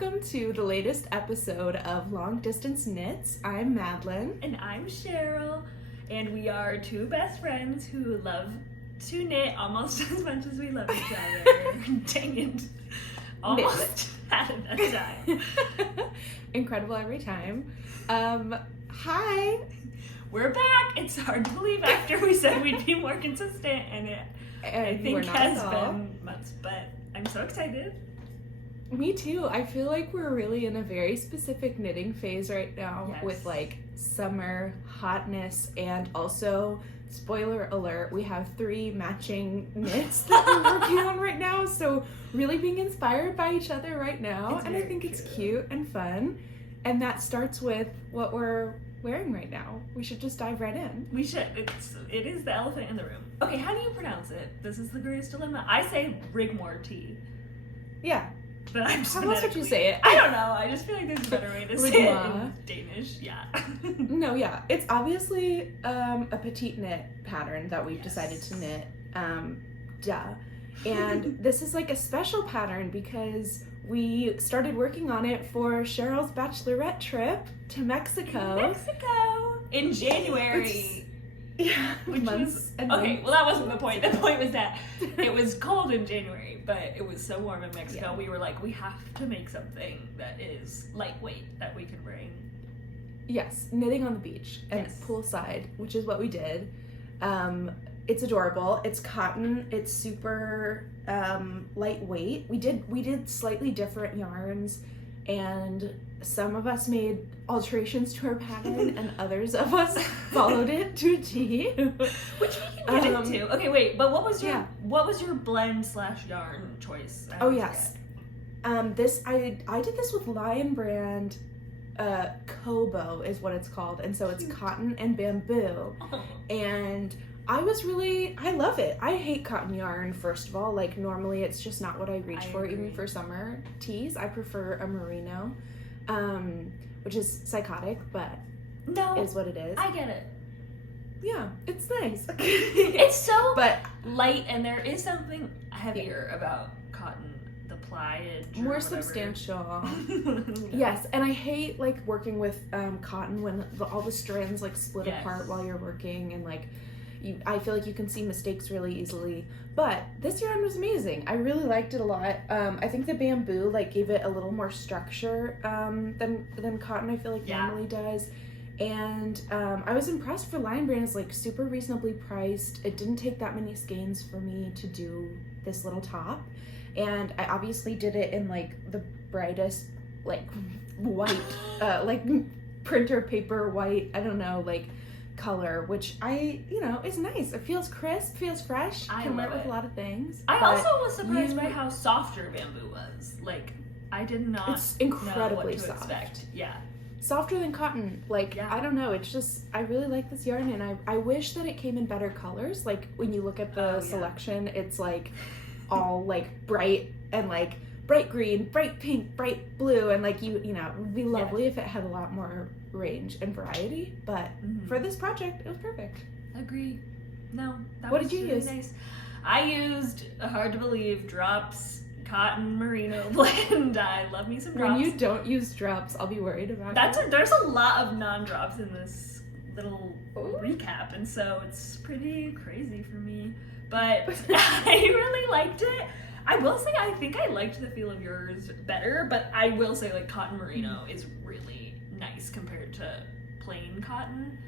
welcome to the latest episode of Long Distance Knits. I'm Madeline. And I'm Cheryl, and we are two best friends who love to knit almost as much as we love each other. Dang it. Almost had it that time. Incredible every time. Hi. We're back. It's hard to believe after we said we'd be more consistent, and it I think has been months, but I'm so excited. Me too. I feel like we're really in a very specific knitting phase right now with like summer hotness, and also, spoiler alert, we have 3 matching knits that we're working on right now, so really being inspired by each other right now, and I think it's cute and fun, and that starts with what we're wearing right now. We should just dive right in. We should. It is the elephant in the room. Okay, how do you pronounce it? This is the greatest dilemma. I say Rigmore tea. Yeah. But I'm just how else would you say it? I don't know. I just feel like there's a better way to say it in Danish. Yeah. No, yeah. It's obviously a petite knit pattern that we've decided to knit. And this is like a special pattern because we started working on it for Cheryl's bachelorette trip to Mexico. In January. Which months. Okay, well that wasn't the point. The point was that it was cold in January, but it was so warm in Mexico. Yeah. We were like, we have to make something that is lightweight that we can bring. Yes, knitting on the beach and poolside, which is what we did. It's adorable. It's cotton. It's super lightweight. We did slightly different yarns, and some of us made alterations to our pattern, and others of us followed it to a T. Which we can get into. Okay, wait. But what was your blend/yarn choice? This I did this with Lion Brand. Kobo is what it's called, and so it's cotton and bamboo, and I love it. I hate cotton yarn, first of all. Like, normally it's just not what I reach for, even for summer tees. I prefer a merino, which is psychotic, but is what it is. I get it. Yeah, it's nice. It's so light, and there is something heavier about cotton. The pliage. More substantial. Yes, and I hate like working with cotton when all the strands like split apart while you're working, and like I feel like you can see mistakes really easily. But this yarn was amazing. I really liked it a lot. I think the bamboo like gave it a little more structure than cotton I feel like normally does. And I was impressed for Lion Brand. It's like super reasonably priced. It didn't take that many skeins for me to do this little top. And I obviously did it in like the brightest like white, like printer paper white, I don't know, like color, which is nice. It feels crisp, feels fresh. Can wear it with a lot of things. I also was surprised by how soft your bamboo was. Like, I did not it's incredibly know what to soft. Expect. Yeah. Softer than cotton. Like, I don't know. It's just, I really like this yarn, and I wish that it came in better colors. Like, when you look at the selection, it's like all like bright and like bright green, bright pink, bright blue, and like it would be lovely if it had a lot more range and variety, but for this project it was perfect. Agree. No, that what was did you really use? Nice. I used hard to believe drops cotton merino blend. I love me some drops. When you don't use drops, I'll be worried about there's a lot of non-drops in this little recap, and so it's pretty crazy for me, but I really liked it. I will say I think I liked the feel of yours better, but I will say like cotton merino is really nice compared to plain cotton.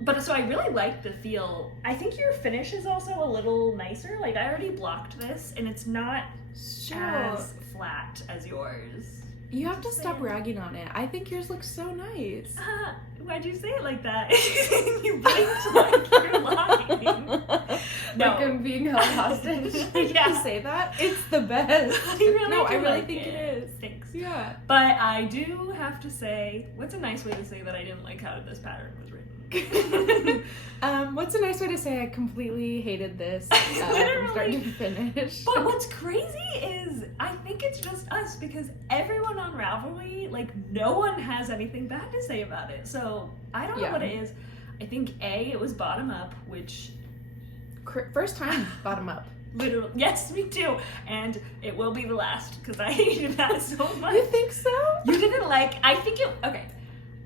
But so I really like the feel. I think your finish is also a little nicer. Like, I already blocked this, and it's not as flat as yours. You have to stop ragging on it. I think yours looks so nice. Why'd you say it like that? You blinked like you're lying. Like I'm being held hostage. Did you say that? It's the best. I really think it is. Thanks. Yeah. But I do have to say, what's a nice way to say that I didn't like how this pattern was written? What's a nice way to say I completely hated this from start to finish? But what's crazy is I think it's just us, because everyone on Ravelry, like, no one has anything bad to say about it. So I don't know what it is. I think it was bottom up, which first time bottom up. Literally, yes, me too. And it will be the last because I hated that so much. You think so? You didn't like, I think it, okay.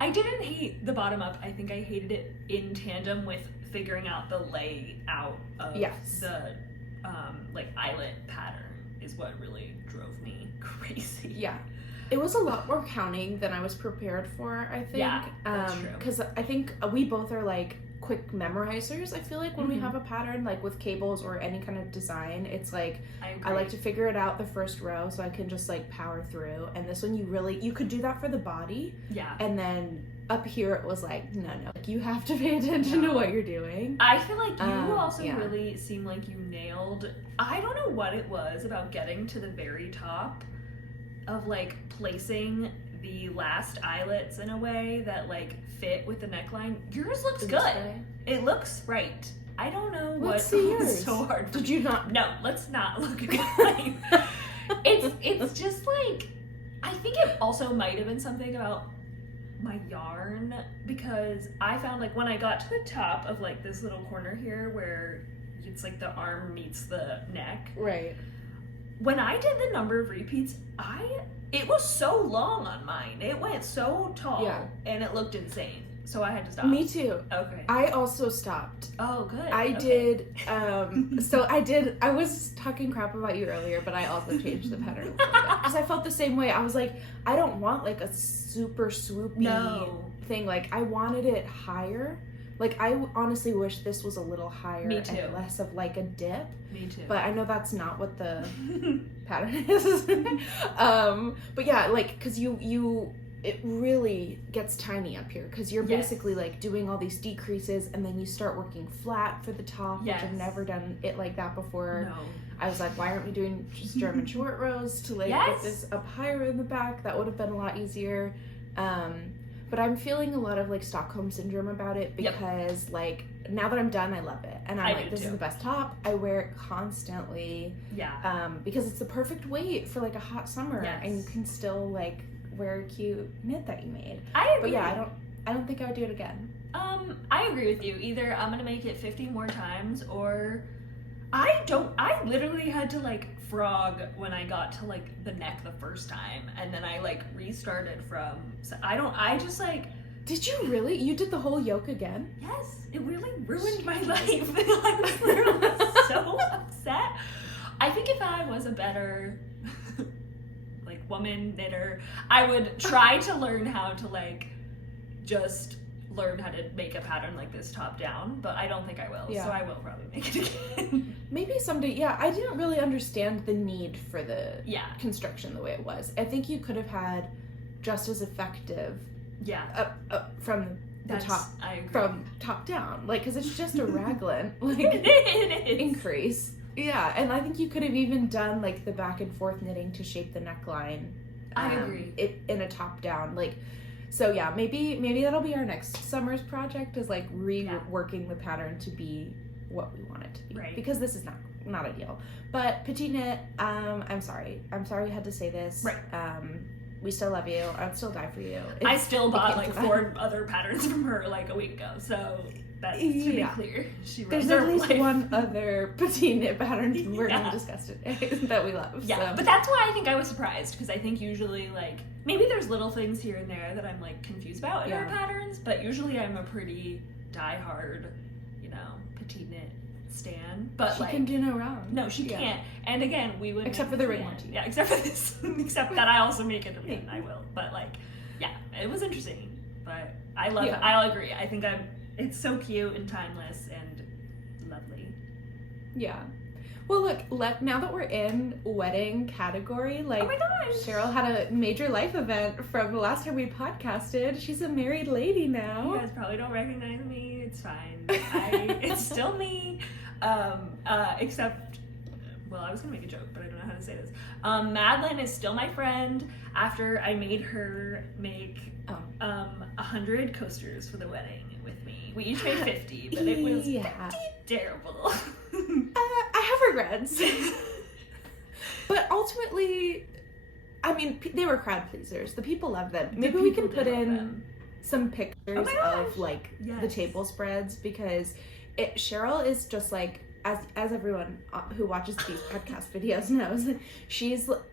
I didn't hate the bottom up. I think I hated it in tandem with figuring out the layout of the like eyelet pattern is what really drove me crazy. Yeah. It was a lot more counting than I was prepared for, I think. Yeah, that's true. Because I think we both are like quick memorizers, I feel like, when we have a pattern, like with cables or any kind of design. It's like, I like to figure it out the first row so I can just like power through. And this one you could do that for the body. Yeah. And then up here it was like, no, like you have to pay attention to what you're doing. I feel like you also really seem like you nailed, I don't know what it was about getting to the very top of like placing the last eyelets in a way that like fit with the neckline. Yours looks good. It looks right. I don't know what was so hard for Did you not? No, let's not look at mine. It's just like, I think it also might have been something about my yarn, because I found like when I got to the top of like this little corner here where it's like the arm meets the neck. Right. When I did the number of repeats, it was so long on mine. It went so tall and it looked insane. So I had to stop. Me too. Okay. I also stopped. Oh, good. I did, I was talking crap about you earlier, but I also changed the pattern a little bit. Because I felt the same way. I was like, I don't want like a super swoopy thing. Like, I wanted it higher. Like, I honestly wish this was a little higher and less of like a dip. Me too. But I know that's not what the pattern is. But yeah, like, because it really gets tiny up here because you're basically like doing all these decreases and then you start working flat for the top, which I've never done it like that before. No. I was like, why aren't we doing just German short rows to like get this up higher in the back? That would have been a lot easier. But I'm feeling a lot of like Stockholm syndrome about it because like now that I'm done, I love it. And I'm like, this is the best top. I wear it constantly. Yeah. Because it's the perfect weight for like a hot summer and you can still like wear a cute knit that you made. I agree. But yeah, I don't think I would do it again. I agree with you. Either I'm gonna make it 50 more times or I literally had to like frog when I got to like the neck the first time and then I like restarted from, so I just like. Did you really? You did the whole yoke again? Yes, it really ruined my life. I was literally so upset. I think if I was a better like woman knitter, I would try to learn how to like just learn how to make a pattern like this top down, but I don't think I will. So I will probably make it again. Maybe someday. Yeah, I didn't really understand the need for the construction the way it was. I think you could have had just as effective up from the top, from top down, like, because it's just a raglan like increase. Yeah, and I think you could have even done like the back and forth knitting to shape the neckline. I agree. It in a top down, like. So yeah, maybe that'll be our next summer's project, is like reworking the pattern to be what we want it to be. Right. Because this is not ideal. But Petite Knit, I'm sorry you had to say this. Right. We still love you. I'd still die for you. I still bought like 4 other patterns from her like a week ago, so that's to be clear. There's at least one other Petite Knit pattern we're going to discuss today that we love. Yeah, so. But that's why I think I was surprised, because I think usually like, maybe there's little things here and there that I'm like confused about in her patterns, but usually I'm a pretty diehard, Petite Knit stan. But she can do no wrong. No, she can't. And again, we would except for the ring motif. Yeah, except for this. Except that I also make it again. I will. But like, yeah, it was interesting. But I love it. I'll agree. I think it's so cute and timeless and lovely. Yeah. Well, look, now that we're in wedding category, like, oh my gosh, Cheryl had a major life event from the last time we podcasted. She's a married lady now. You guys probably don't recognize me. It's fine. It's still me. Except, well, I was gonna make a joke, but I don't know how to say this. Madeline is still my friend after I made her make 100 coasters for the wedding with me. We each made 50, but it was pretty terrible. I have regrets. But ultimately, I mean, they were crowd pleasers. The people loved them. Maybe we can put in some pictures of like the table spreads, because Cheryl is just like as everyone who watches these podcast videos knows,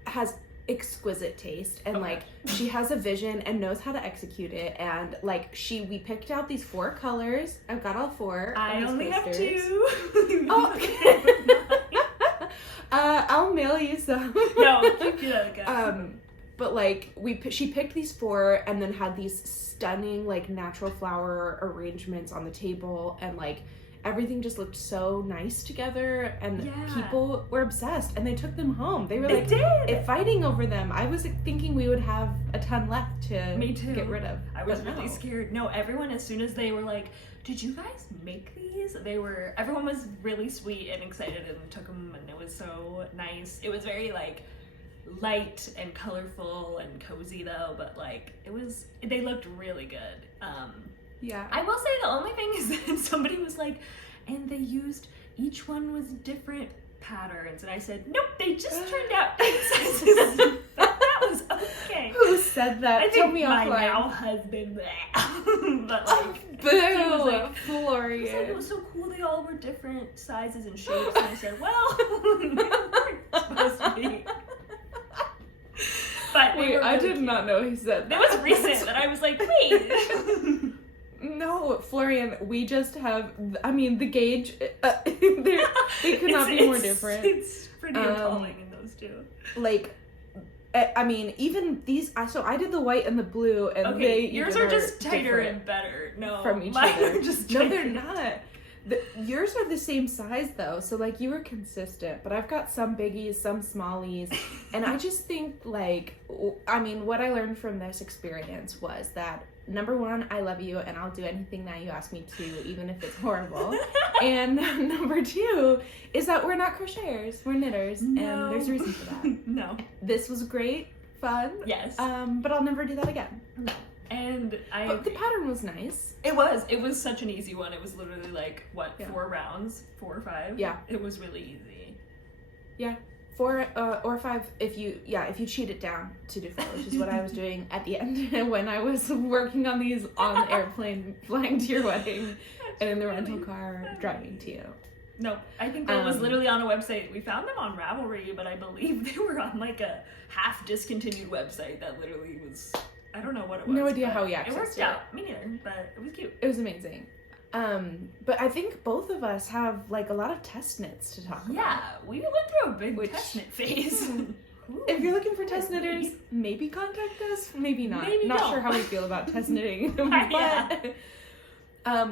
has exquisite taste, and like she has a vision and knows how to execute it, and like we picked out these 4 colors. I've got all 4. I only have 2. Oh, okay. I'll mail you some. No, keep that again. But like she picked these 4 and then had these stunning like natural flower arrangements on the table, and like everything just looked so nice together, and people were obsessed, and they took them home. They were fighting over them. I was thinking we would have a ton left to get rid of. I was really scared. No, everyone, as soon as they were like, did you guys make these? Everyone was really sweet and excited and took them, and it was so nice. It was very like light and colorful and cozy though, but like they looked really good. Yeah. I will say the only thing is that somebody was like, and they used, each one was different patterns. And I said, nope, they just turned out sizes. That was okay. Who said that? I think Tell me my offline. now husband. But like, boo, Florian. Florian. It was so cool. They all were different sizes and shapes. And I said, well, they weren't supposed to be. But wait, I did not know he said that. It was recent that I was like, wait. No, Florian, we just have, I mean, the gauge, they could not be more different. It's pretty appalling in those two. Like, I mean, even these, so I did the white and the blue, and yours are just tighter and better. No, from each mine other. Are just no, they're not. Yours are the same size though, so like you were consistent, but I've got some biggies, some smallies, and I just think like, I mean, what I learned from this experience was that number 1, I love you and I'll do anything that you ask me to, even if it's horrible. And number 2 is that we're not crocheters, we're knitters, and there's a reason for that. No. This was great fun. Yes. But I'll never do that again. No. And But the pattern was nice. It was such an easy one. It was literally like, 4 rounds? 4 or 5? Yeah. It was really easy. Yeah. 4 or 5 if you cheat it down to do 4, which is what I was doing at the end when I was working on these on the airplane flying to your wedding and in the rental car driving to you. No, I think that was literally on a website. We found them on Ravelry, but I believe they were on like a half discontinued website that literally was, I don't know what it was. No idea how we accessed it. It worked out. Me neither, but it was cute. It was amazing. But I think both of us have like a lot of test knits to talk about. Yeah, we went through a big test knit phase. If you're looking for test knitters, maybe contact us. Maybe not. Maybe not don't. sure how we feel about test knitting. But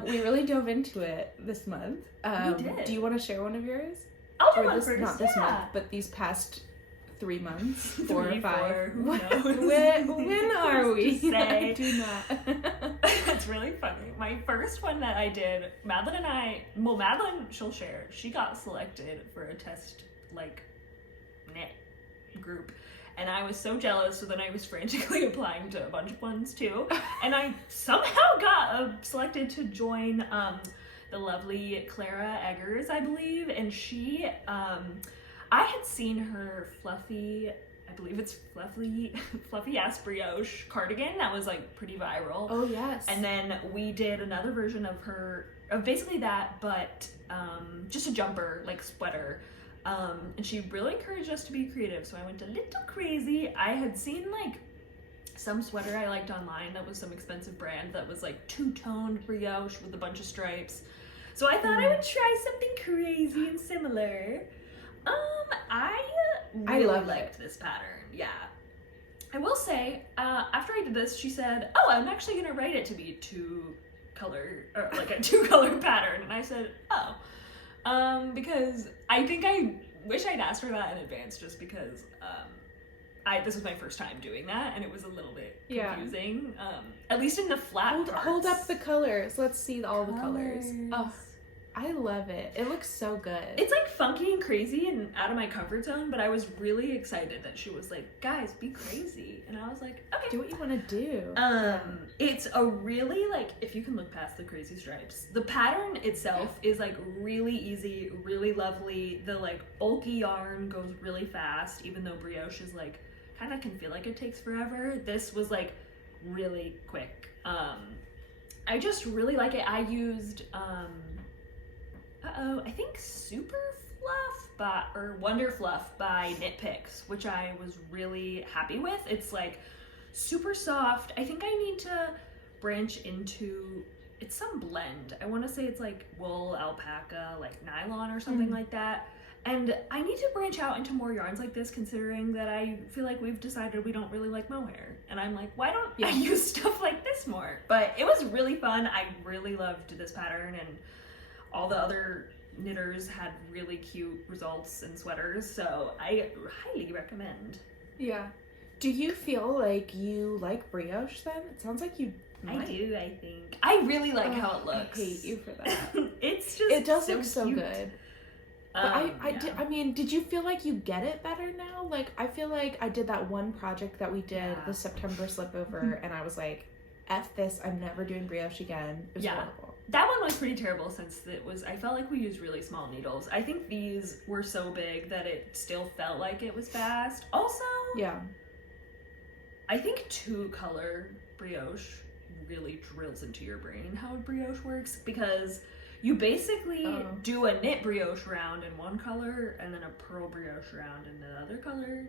we really dove into it this month. We did. Do you want to share one of yours? I'll do or one this, first. Not this month, but these past 3 months, 4 or 5. Who knows? When are we? Say. I do not. It's really funny. My first one that I did, Madeline, she'll share. She got selected for a test like knit group. And I was so jealous, so then I was frantically applying to a bunch of ones too. And I somehow got selected to join the lovely Clara Eggers, I believe. And she, I had seen her fluffy, I believe it's fluffy ass brioche cardigan that was like pretty viral. Oh yes. And then we did another version of her, of basically that, but just a jumper, like sweater. And she really encouraged us to be creative, so I went a little crazy. I had seen like some sweater I liked online that was some expensive brand that was like two-toned brioche with a bunch of stripes. So I thought I would try something crazy and similar. I really liked this pattern, yeah. I will say, after I did this, she said, oh, I'm actually gonna write it to be a two-color pattern. And I said, oh. Because I think I wish I'd asked her that in advance, just because this was my first time doing that, and it was a little bit confusing. At least in the flat parts. Hold up the colors. Let's see all the colors. Oh, I love it. It looks so good. It's like funky and crazy and out of my comfort zone, but I was really excited that she was like, guys, be crazy. And I was like, okay. Do what you want to do. It's a really, like, if you can look past the crazy stripes, the pattern itself is like really easy, really lovely. The like bulky yarn goes really fast, even though brioche is like, kind of can feel like it takes forever. This was like really quick. I just really like it. I used, I think Super Fluff or Wonder Fluff by Knit Picks, which I was really happy with. It's like super soft. I think I need to branch into, it's some blend. I want to say it's like wool, alpaca, like nylon or something like that. And I need to branch out into more yarns like this, considering that I feel like we've decided we don't really like mohair. And I'm like, why don't I use stuff like this more? But it was really fun. I really loved this pattern, and all the other knitters had really cute results in sweaters. So I highly recommend. Yeah. Do you feel like you like brioche then? It sounds like you might. I do, I think. I really like how it looks. I hate you for that. It's just it does so look so cute. good. But I mean, did you feel like you get it better now? Like, I feel like I did that one project that we did, the September slipover, and I was like, F this, I'm never doing brioche again. It was horrible. That one was pretty terrible since I felt like we used really small needles. I think these were so big that it still felt like it was fast. Also, I think 2-color brioche really drills into your brain how brioche works, because you basically do a knit brioche round in one color and then a purl brioche round in another color,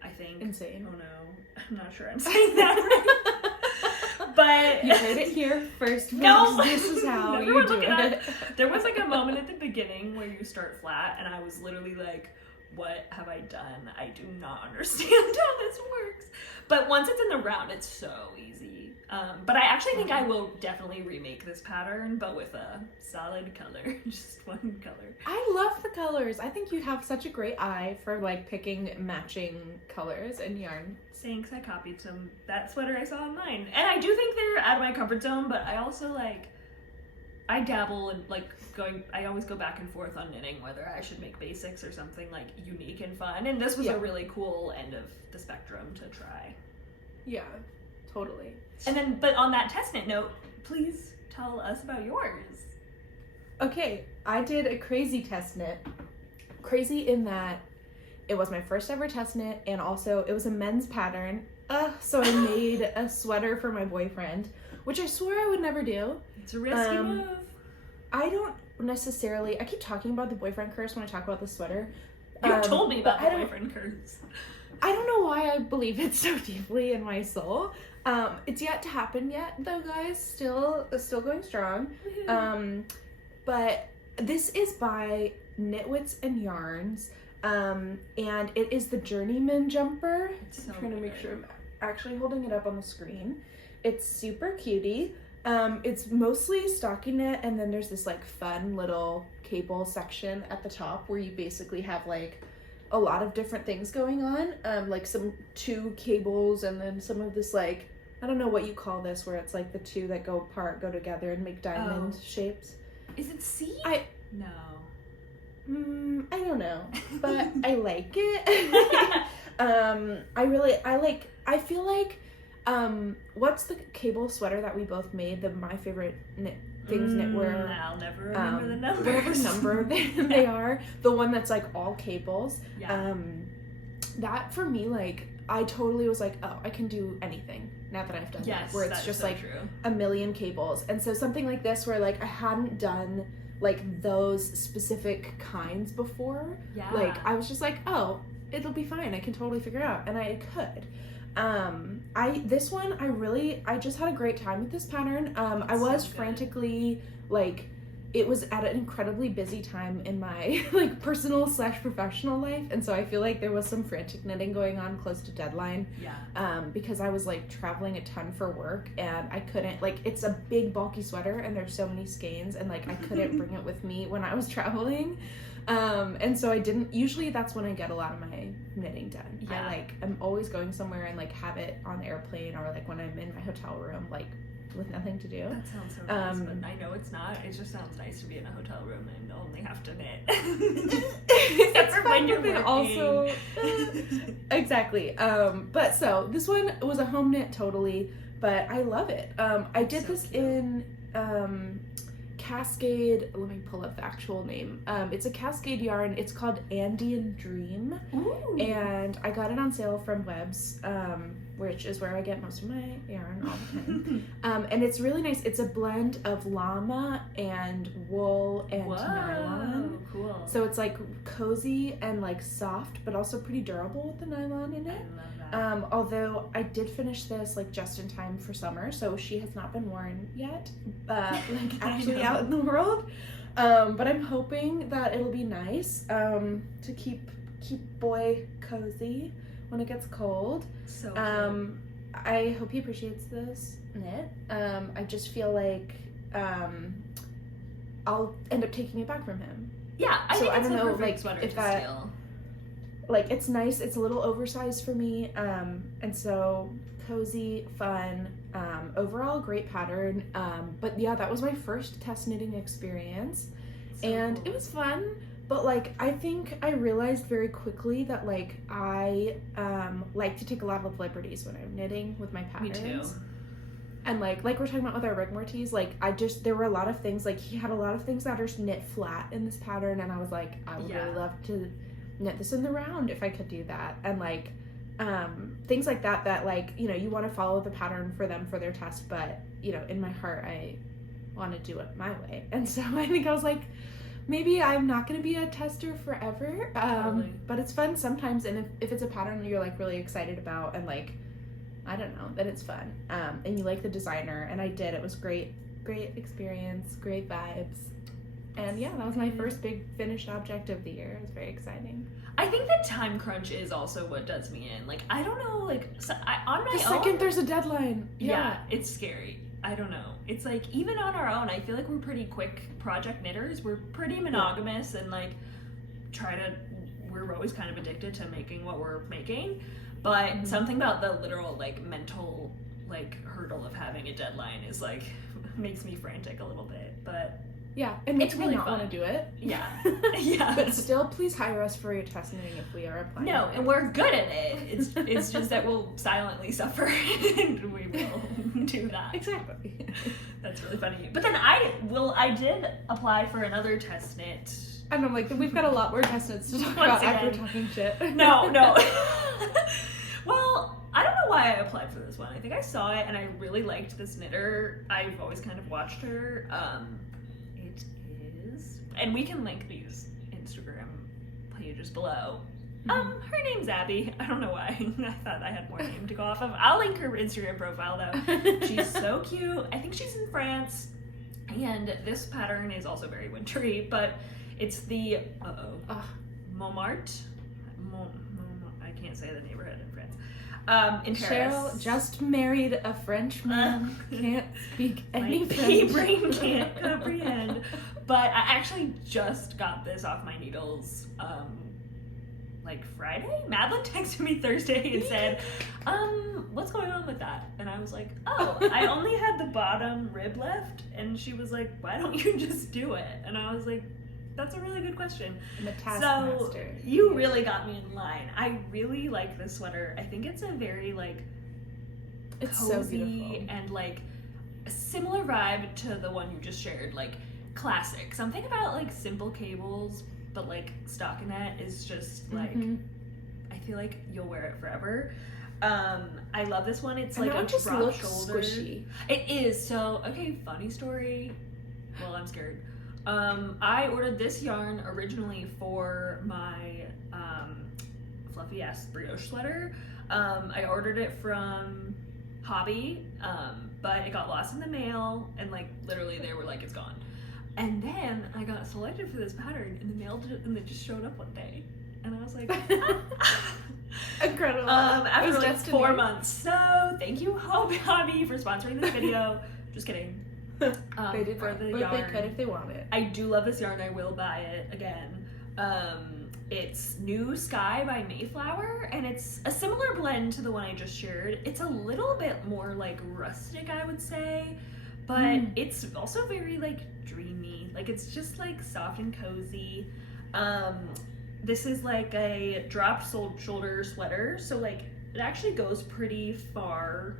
I think. Insane. Oh no, I'm not sure I'm saying that right. But you heard it here first. No, this is how you do it. There was like a moment at the beginning where you start flat, and I was literally like, what have I done? I do not understand how this works. But once it's in the round, it's so easy. But I actually think I will definitely remake this pattern, but with a solid color, just one color. I love the colors. I think you have such a great eye for like picking matching colors and yarn. Thanks, I copied that sweater I saw online. And I do think they're out of my comfort zone, but I also I dabble in I always go back and forth on knitting, whether I should make basics or something like unique and fun. And this was a really cool end of the spectrum to try. Yeah, totally. And then, but on that test knit note, please tell us about yours. Okay, I did a crazy test knit. Crazy in that it was my first ever test knit, and also it was a men's pattern. So I made a sweater for my boyfriend, which I swore I would never do. It's a risky move. I don't necessarily, I keep talking about the boyfriend curse when I talk about the sweater. You told me about the boyfriend curse. I don't know why I believe it so deeply in my soul. It's yet to happen yet, though, guys. Still going strong. But this is by Knitwits and Yarns, and it is the Journeyman jumper. I'm trying to make sure I'm actually holding it up on the screen. It's super cutie. It's mostly stockinette, and then there's this like fun little cable section at the top where you basically have like a lot of different things going on, like some 2 cables, and then some of this like, I don't know what you call this, where it's like the 2 that go apart go together and make diamond shapes. Is it C? No. I don't know, but I like it. I feel like, what's the cable sweater that we both made? My favorite things knitwear. I'll never remember the numbers. Whatever number they are. The one that's like all cables. Yeah. That for me, like, I totally was like, oh, I can do anything now that I've done that. Where it's just so like true. A million cables. And so something like this where like I hadn't done like those specific kinds before. Yeah. Like I was just like, oh, it'll be fine. I can totally figure it out. And I could. I just had a great time with this pattern. I was frantically like, it was at an incredibly busy time in my like personal / professional life, and so I feel like there was some frantic knitting going on close to deadline. Because I was like traveling a ton for work, and I couldn't, like, it's a big bulky sweater and there's so many skeins, and like I couldn't bring it with me when I was traveling. And so I didn't, usually that's when I get a lot of my knitting done. I'm always going somewhere and like have it on the airplane, or like when I'm in my hotel room, like with nothing to do. That sounds so nice, but I know it's not. It just sounds nice to be in a hotel room and only have to knit. Except for when you're working. Also, exactly. But so this one was a home knit totally, but I love it. I did this in Cascade. Let me pull up the actual name. It's a Cascade yarn. It's called Andean Dream. Ooh. And I got it on sale from Webs. which is where I get most of my yarn all the time. And it's really nice. It's a blend of llama and wool and nylon. Cool. So it's like cozy and like soft, but also pretty durable with the nylon in it. I love that. Although I did finish this like just in time for summer, so she has not been worn yet, like actually out in the world. But I'm hoping that it'll be nice to keep boy cozy when it gets cold. So I hope he appreciates this knit. I just feel like I'll end up taking it back from him. Yeah, I think it's don't a know, perfect like, sweater if to that- steal. Like, it's nice. It's a little oversized for me. And so cozy, fun, overall great pattern. But yeah, that was my first test knitting experience. So And cool. it was fun, but like I think I realized very quickly that like I like to take a lot of liberties when I'm knitting with my Me patterns. too. And like we're talking about with our Rigmore tees, like there were a lot of things, like he had a lot of things that are knit flat in this pattern, and I was like, I would really love to knit this in the round if I could do that. And like things like that like, you know, you want to follow the pattern for them for their test, but you know, in my heart I want to do it my way. And so I think I was like, maybe I'm not going to be a tester forever, Totally. but it's fun sometimes. And if it's a pattern you're like really excited about and like, I don't know, then it's fun. And you like the designer, and I did. It was great experience, great vibes. And yeah, that was my first big finished object of the year. It was very exciting. I think the time crunch is also what does me in. Like, I don't know, like, so on my The own... second there's a deadline. Yeah, it's scary. I don't know. It's like, even on our own, I feel like we're pretty quick project knitters. We're pretty monogamous and like we're always kind of addicted to making what we're making. But something about the literal like mental like hurdle of having a deadline is like makes me frantic a little bit. But yeah, it makes it's me really not fun. want to do it. Yeah. Yeah. But still, please hire us for your test knitting if we are applying. No, for and it. we're good at it. It's just that we'll silently suffer and we will do that. Exactly. That's really funny. But then I did apply for another test knit. And I'm like, we've got a lot more test knits to talk Once about after again. talking shit. No. Well, I don't know why I applied for this one. I think I saw it and I really liked this knitter. I've always kind of watched her. It is, and we can link these Instagram pages below. Her name's Abby. I don't know why. I thought I had more name to go off of. I'll link her Instagram profile though. She's so cute. I think she's in France. And this pattern is also very wintry, but it's the Montmartre. I can't say the neighborhood in France. In Paris. Cheryl just married a French man. Can't speak any My French. pea brain can't comprehend. But I actually just got this off my needles like Friday. Madeline texted me Thursday and said, what's going on with that? And I was like, oh, I only had the bottom rib left. And she was like, why don't you just do it? And I was like, that's a really good question. I'm a So taskmaster. you really got me in line. I really like this sweater. I think it's a very like It's cozy so beautiful. and like a similar vibe to the one you just shared, like classic. Something about like simple cables, but like stockinette is just like I feel like you'll wear it forever. I love this one. It's And like that a one just drop looks shoulder. squishy. It is. So okay, funny story. Well, I'm scared. I ordered this yarn originally for my fluffy ass brioche sweater. I ordered it from Hobby, but it got lost in the mail, and like literally they were like, it's gone. And then I got selected for this pattern, and the mail and it just showed up one day, and I was like, Incredible. after It was like destiny. 4 months. So thank you, Hobby, for sponsoring this video. Just kidding. They did for that, the but yarn. they could if they wanted. I do love this yarn. I will buy it again. It's New Sky by Mayflower, and it's a similar blend to the one I just shared. It's a little bit more like rustic, I would say, but it's also very like dreamy. Like it's just like soft and cozy. This is like a drop shoulder sweater, so like it actually goes pretty far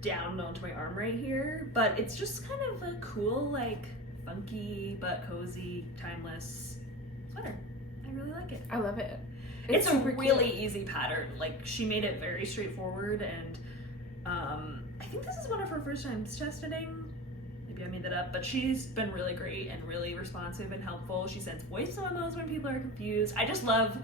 down onto my arm right here, but it's just kind of a cool, like funky but cozy, timeless sweater. I really like it. I love it. It's a super really cute. easy pattern. Like she made it very straightforward, and I think this is one of her first times chest fitting. Maybe I made that up, but she's been really great and really responsive and helpful. She sends voice memos when people are confused. I just love,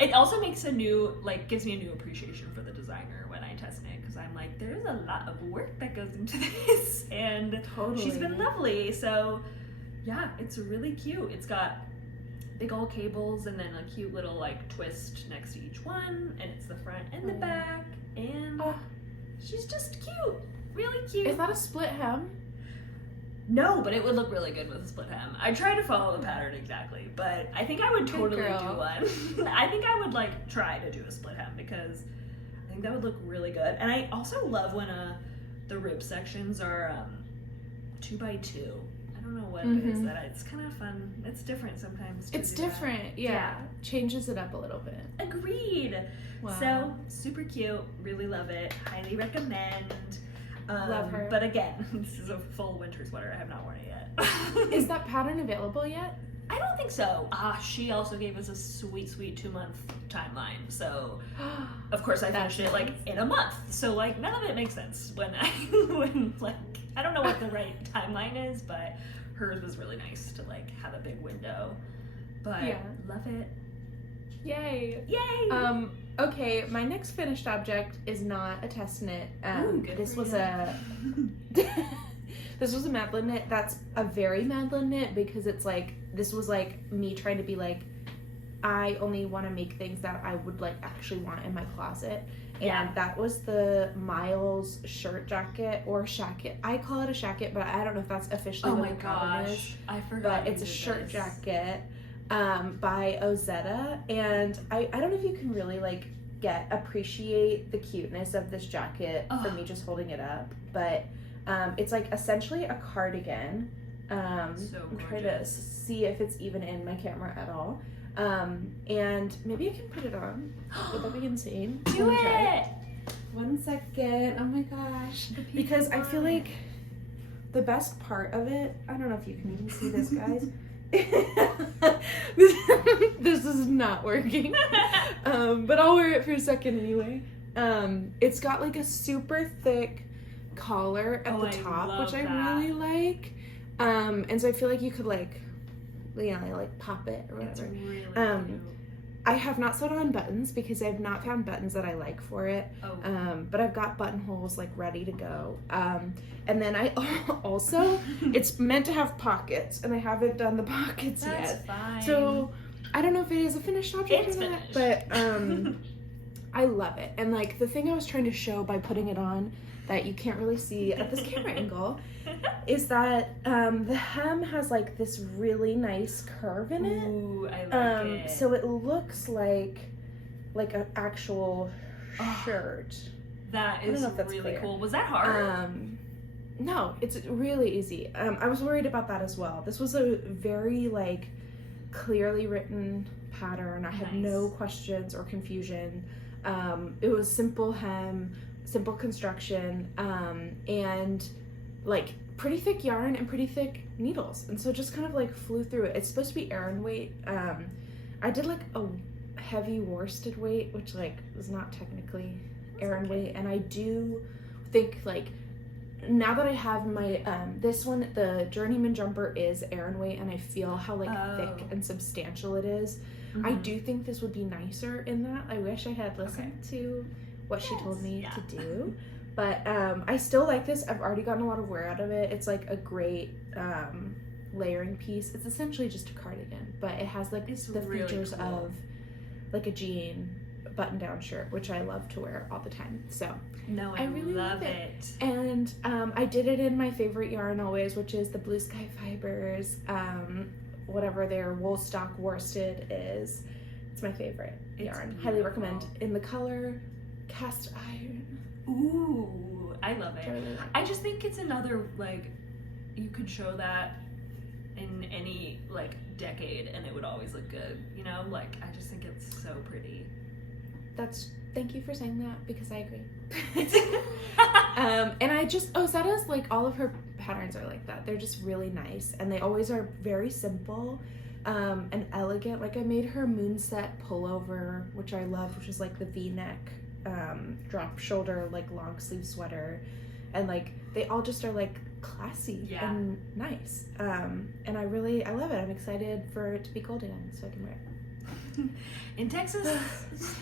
it also makes gives me a new appreciation for the designer when I test knit, because I'm like, there's a lot of work that goes into this, and she's been lovely. So yeah, it's really cute. It's got big old cables and then a cute little like twist next to each one, and it's the front and the back, and she's just cute, really cute. Is that a split hem? No, but it would look really good with a split hem. I tried to follow the pattern exactly, but I think I would totally do one. I think I would like try to do a split hem, because I think that would look really good. And I also love when the rib sections are 2x2. I don't know what it is that it's kind of fun. It's different sometimes. It's different, yeah. Changes it up a little bit. Agreed. Wow. So super cute. Really love it. Highly recommend. Love her. But again, this is a full winter sweater. I have not worn it yet. Is that pattern available yet? I don't think so. She also gave us a sweet 2-month timeline. So, of course, I finished it like in a month. So, like, none of it makes sense when I don't know what the right timeline is, but hers was really nice to like have a big window. But love it. Yay. Yay. Okay, my next finished object is not a test knit. This was a this was a Madeline knit. That's a very Madeline knit, because it's like, this was like me trying to be like, I only want to make things that I would like actually want in my closet. And that was the Miles shirt jacket or shacket. I call it a shacket, but I don't know if that's officially what the pattern is. I forgot. But it's a shirt jacket by Ozetta, and I don't know if you can really like appreciate the cuteness of this jacket from me just holding it up, but it's like essentially a cardigan. I'm trying to see if it's even in my camera at all. And maybe I can put it on. Would that be insane? Do it! 1 second. Oh my gosh. Because I feel like the best part of it, I don't know if you can even see this, guys. This is not working. But I'll wear it for a second anyway. It's got like a super thick collar at the top, which I really like. And so I feel like you could like, like pop it or whatever. It's really cute. I have not sewed on buttons because I've not found buttons that I like for it. But I've got buttonholes like ready to go. And then I also, it's meant to have pockets, and I haven't done the pockets yet. That's fine. So I don't know if it is a finished object or not, but I love it. And like the thing I was trying to show by putting it on that you can't really see at this camera angle is that the hem has like this really nice curve in it. Ooh, I like it. So it looks like an actual shirt. That is really clear. Cool. Was that hard? No, it's really easy. I was worried about that as well. This was a very like clearly written pattern. I had no questions or confusion. It was simple hem, simple construction, and like pretty thick yarn and pretty thick needles, and so just kind of like flew through it. It's supposed to be Aran weight. I did like a heavy worsted weight, which like is not technically Aran weight, and I do think like now that I have my this one, the Journeyman jumper is Aran weight, and I feel how like thick and substantial it is. I do think this would be nicer in that. I wish I had listened to what she told me to do. But I still like this. I've already gotten a lot of wear out of it. It's like a great layering piece. It's essentially just a cardigan, but it has like the features of like a jean button-down shirt, which I love to wear all the time. So I really love it. And I did it in my favorite yarn always, which is the Blue Sky Fibers, whatever their Woolstock worsted is. It's my favorite yarn. Beautiful. Highly recommend. In the color Cast Iron. Ooh, I love it. Really like I just think it's another like, you could show that in any like decade and it would always look good, you know? Like, I just think it's so pretty. Thank you for saying that, because I agree. And I just, Osetta's like all of her patterns are like that. They're just really nice, and they always are very simple and elegant. Like I made her Moonset pullover, which I love, which is like the V-neck drop shoulder, like long sleeve sweater, and like they all just are like classy and nice. And I love it. I'm excited for it to be cold again so I can wear it. In Texas,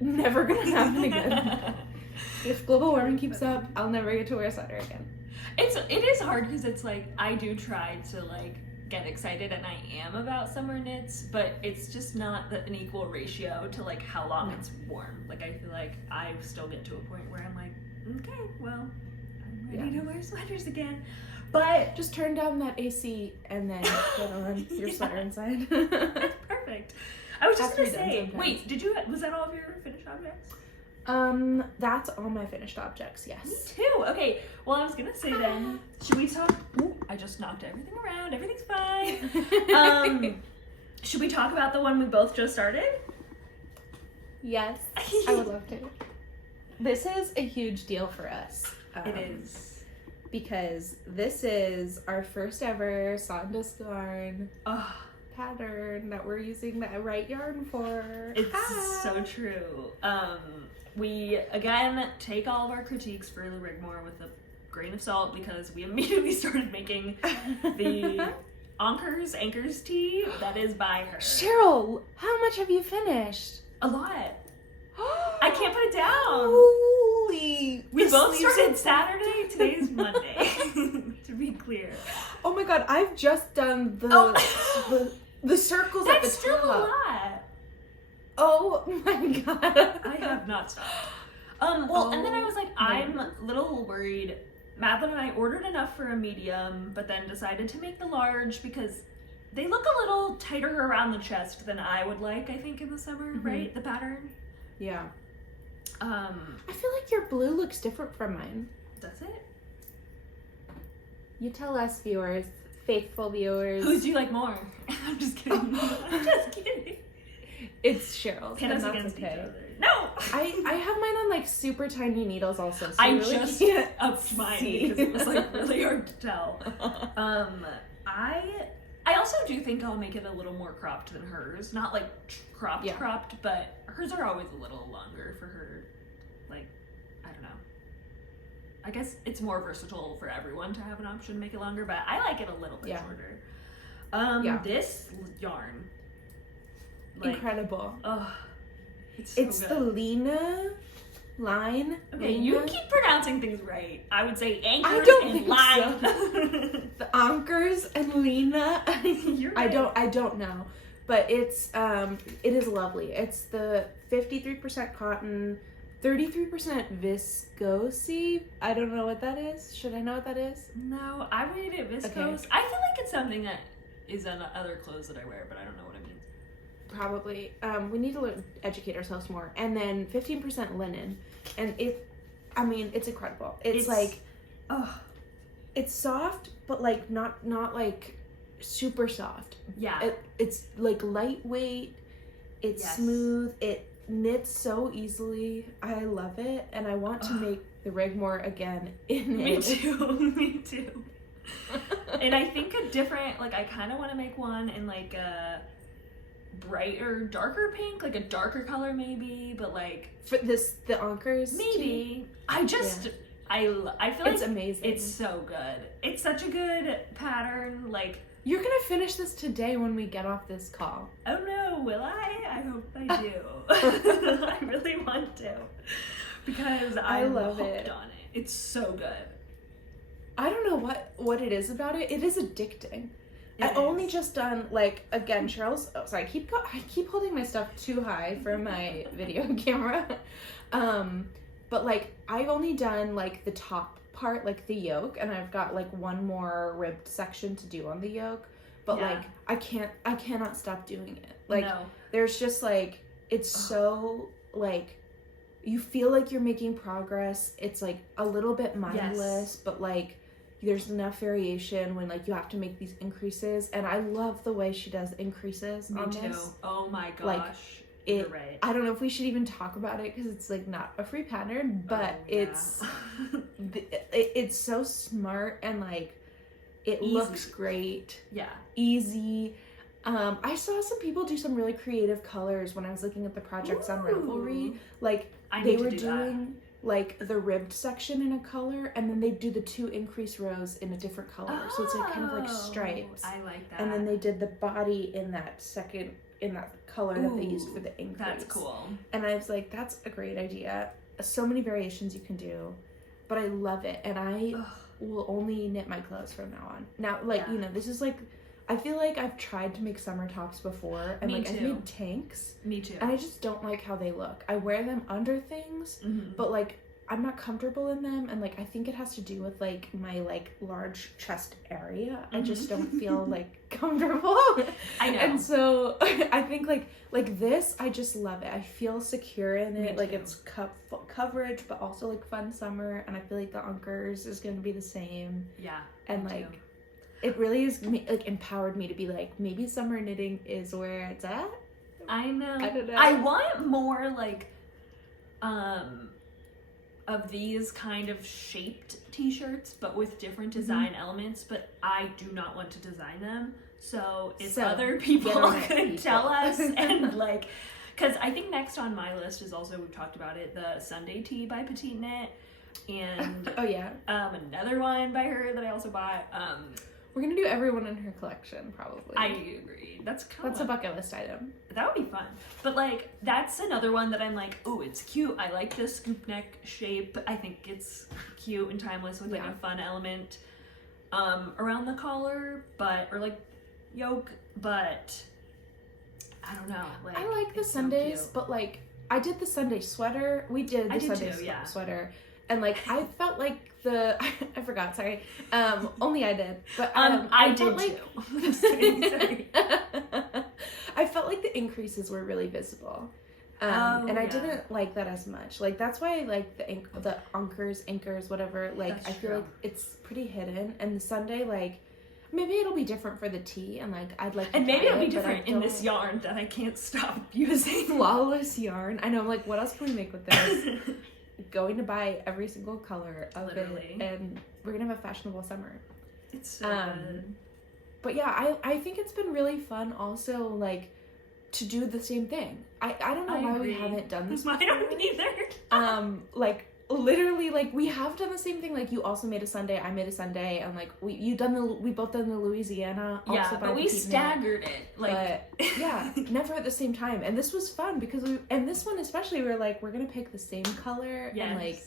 never gonna happen again. If global warming keeps up, I'll never get to wear a sweater again. It is hard because it's like I do try to like get excited, and I am about summer knits, but it's just not an equal ratio to like how long it's warm. Like I feel like I still get to a point where I'm like, okay, well, I'm ready to wear sweaters again. But just turn down that AC and then put on your sweater inside. That's perfect. I was just gonna say, wait, was that all of your finished objects? That's all my finished objects, yes. Me too. Okay, well, I was gonna say then, should we talk? Ooh, I just knocked everything around. Everything's fine. Should we talk about the one we both just started? Yes, I would love to. This is a huge deal for us. It is. Because this is our first ever Sawdust yarn pattern that we're using the right yarn for. It's so true. We, again, take all of our critiques for the Rigmore with a grain of salt because we immediately started making the Anchors tee that is by her. Cheryl, how much have you finished? A lot. I can't put it down. Holy. We both started Saturday. Today's Monday. To be clear. Oh my god, I've just done the circles at the top. That's still a lot. Oh my god. I have not stopped. And then I was like, I'm a little worried. Madeline and I ordered enough for a medium, but then decided to make the large because they look a little tighter around the chest than I would like, I think, in the summer, right? The pattern. Yeah. I feel like your blue looks different from mine. Does it? You tell us, viewers, faithful viewers. Whose do you like more? I'm just kidding. I'm just kidding. It's Cheryl's. Pit us against each other. No! I have mine on like super tiny needles also. So I really just upped mine because it was like really hard to tell. I also do think I'll make it a little more cropped than hers. Not like cropped, but hers are always a little longer for her. Like, I don't know. I guess it's more versatile for everyone to have an option to make it longer, but I like it a little bit shorter. This yarn. Like, incredible. It's so good. The Lena line. Okay, Lena. you keep pronouncing things right. I would say anchors I don't and think line. So. The anchors and Lena. You're right. I don't know, but it is lovely. It's the 53% cotton, 33% viscose. I don't know what that is. Should I know what that is? No, I read it viscose. Okay. I feel like it's something that is on other clothes that I wear, but I don't know what it means. Probably. We need to educate ourselves more. And then 15% linen. And it's incredible. It's like, it's soft, but like not like super soft. Yeah. It's like lightweight. It's smooth. It knits so easily. I love it. And I want to make the Rigmore again in Me too. Me too. And I think I kind of want to make one in like a brighter, darker pink, like a darker color maybe, but like for the anchors maybe. I feel like it's amazing. It's so good. It's such a good pattern. Like, you're gonna finish this today when we get off this call. Oh no, will I? I hope I do. I really want to because I'm love hooked it on it. It's so good. I don't know what it is about it. It is addicting. I only just done like, again, Cheryl's. Oh, sorry, I keep holding my stuff too high for my video camera. But like I've only done like the top part, like the yoke, and I've got like one more ribbed section to do on the yoke. But like I cannot stop doing it. Like there's just like it's so like you feel like you're making progress. It's like a little bit mindless, but like there's enough variation when like you have to make these increases, and I love the way she does increases. Me on too. This. Oh my gosh. Like, you're right. I don't know if we should even talk about it because it's like not a free pattern, but it's so smart and like it looks great. Yeah. Easy. I saw some people do some really creative colors when I was looking at the projects on Ravelry. Like, they were doing like the ribbed section in a color, and then they do the 2 increase rows in a different color. So it's like kind of like stripes. I like that. And then they did the body in that color that they used for the increase. That's cool. And I was like, that's a great idea. So many variations you can do, but I love it, and I will only knit my clothes from now on. Now, like, you know, this is like, I feel like I've tried to make summer tops before, and like I've made tanks. Me too. And I just don't like how they look. I wear them under things, but like I'm not comfortable in them, and like I think it has to do with like my like large chest area. I just don't feel like comfortable. I know. And so I think like this, I just love it. I feel secure in it. Like it's coverage, but also like fun summer, and I feel like the Unkers is going to be the same. Yeah. And like it really is like empowered me to be like, maybe summer knitting is where it's at. I know. I don't know. I want more like of these kind of shaped t-shirts, but with different design elements, but I do not want to design them. So if other people could tell us, and like, because I think next on my list is also, we've talked about it, the Sunday Tee by Petite Knit, and another one by her that I also bought. We're gonna do everyone in her collection, probably. I agree. That's a bucket list item. That would be fun. But like, that's another one that I'm like, oh, it's cute. I like the scoop neck shape. I think it's cute and timeless with like a fun element around the collar, or like yoke. But I don't know. Like, I like the Sundays, so but like I did the Sunday sweater. We did the Sunday sweater. And like I felt like I forgot, sorry. Only I did. But I did like, too. Sorry. I felt like the increases were really visible. And I didn't like that as much. Like that's why I like the anchors, whatever. Like that's I feel like it's pretty hidden. And the Sunday, like maybe it'll be different for the tee, and like I'd like to and maybe it'll be different in this yarn that I can't stop using. Flawless yarn. I know, I'm like, what else can we make with this? Going to buy every single color of it, and we're gonna have a fashionable summer. It's so good. But yeah, I think it's been really fun also, like, to do the same thing. I don't know why we haven't done this before. I don't either. Like literally, like we have done the same thing. Like you also made a Sunday, I made a Sunday, and like we both done the Louisiana. Yeah, also but we staggered it. Like, but yeah, never at the same time. And this was fun because and this one especially, we were like, we're gonna pick the same color and like